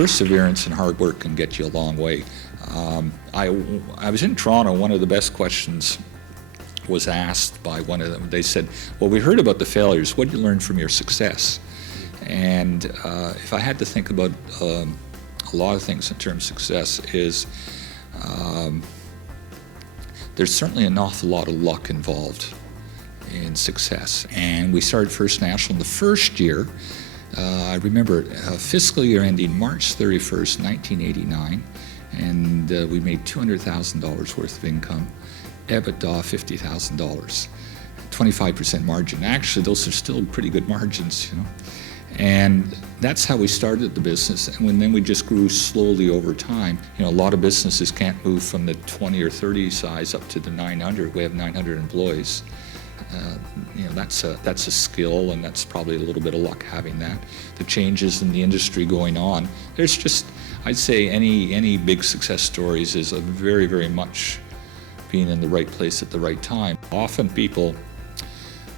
perseverance and hard work can get you a long way. I was in Toronto. One of the best questions was asked by one of them. They said, well, we heard about the failures. What did you learn from your success? And if I had to think about a lot of things in terms of success is there's certainly an awful lot of luck involved in success. And we started First National in the first year. I remember fiscal year ending March 31st, 1989, and we made $200,000 worth of income, EBITDA $50,000, 25% margin. Actually, those are still pretty good margins, you know. And that's how we started the business, and then we just grew slowly over time. You know, a lot of businesses can't move from the 20 or 30 size up to the 900. We have 900 employees. You know, that's a skill, and that's probably a little bit of luck having that. The changes in the industry going on. There's just, I'd say any big success stories is a very, very much being in the right place at the right time. Often people,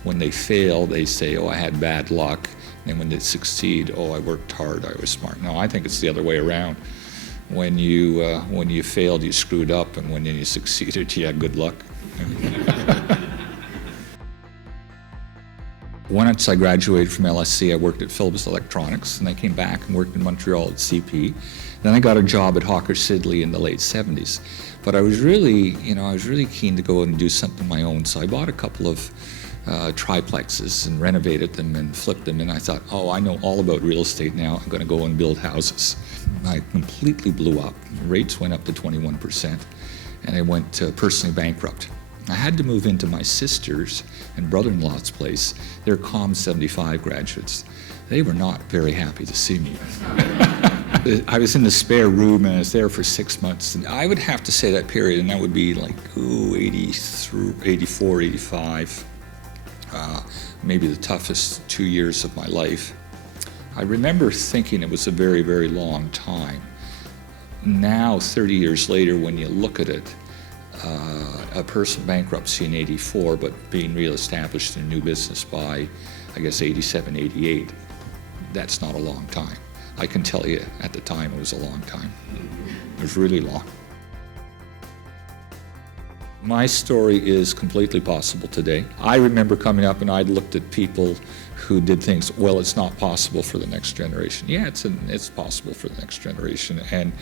when they fail, they say, oh, I had bad luck. And when they succeed, oh, I worked hard, I was smart. No, I think it's the other way around. When you failed, you screwed up, and when you succeeded, you had good luck. Once I graduated from LSC, I worked at Philips Electronics, and I came back and worked in Montreal at CP. Then I got a job at Hawker Siddeley in the late 70s. But I was really keen to go and do something of my own, so I bought a couple of triplexes and renovated them and flipped them, and I thought, oh, I know all about real estate now. I'm going to go and build houses. I completely blew up. Rates went up to 21%, and I went personally bankrupt. I had to move into my sister's and brother-in-law's place. They're COM 75 graduates. They were not very happy to see me. I was in the spare room, and I was there for 6 months. And I would have to say that period, and that would be like 80 through 84, 85. Maybe the toughest 2 years of my life. I remember thinking it was a very, very long time. Now, 30 years later, when you look at it, a personal bankruptcy in 84, but being reestablished in a new business by, I guess, 87, 88, that's not a long time. I can tell you at the time it was a long time. It was really long. My story is completely possible today. I remember coming up and I'd looked at people who did things, well, it's not possible for the next generation. Yeah, it's possible for the next generation. And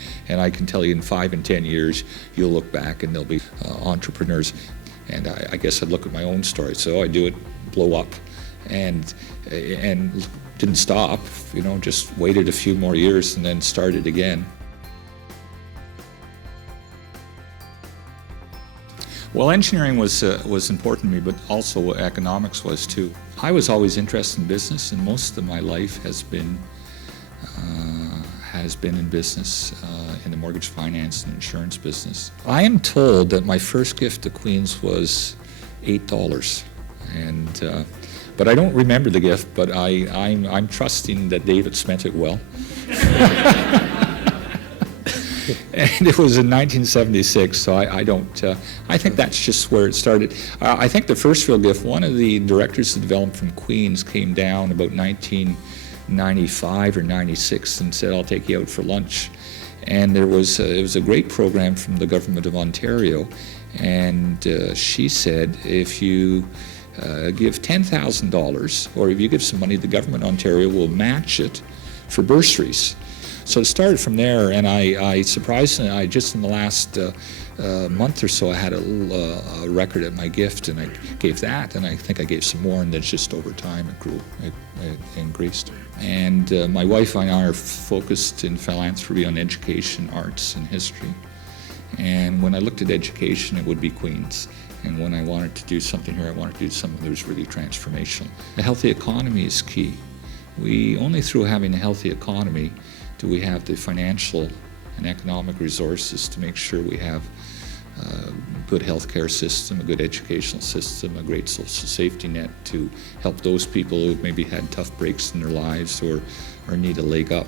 I can tell you in 5 and 10 years, you'll look back and there'll be entrepreneurs. And I guess I'd look at my own story. So I do it, blow up, and didn't stop, you know, just waited a few more years and then started again. Well, engineering was important to me, but also economics was too. I was always interested in business, and most of my life has been in business, in the mortgage finance and insurance business. I am told that my first gift to Queens was $8, and but I don't remember the gift. But I'm trusting that David spent it well. And it was in 1976, so I think that's just where it started. I think the first real gift, one of the directors of development from Queens came down about 1995 or 96 and said, I'll take you out for lunch. And it was a great program from the government of Ontario. And she said, if you give $10,000, or if you give some money, the government of Ontario will match it for bursaries. So it started from there, and I surprisingly, just in the last month or so, I had a record at my gift, and I gave that, and I think I gave some more, and then just over time it grew, it increased. And my wife and I are focused in philanthropy on education, arts, and history. And when I looked at education, it would be Queens. And when I wanted to do something here, I wanted to do something that was really transformational. A healthy economy is key. Only through having a healthy economy do we have the financial and economic resources to make sure we have a good healthcare system, a good educational system, a great social safety net to help those people who have maybe had tough breaks in their lives or need a leg up.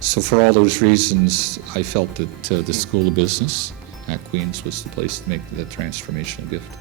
So for all those reasons, I felt that the School of Business at Queen's was the place to make the transformational gift.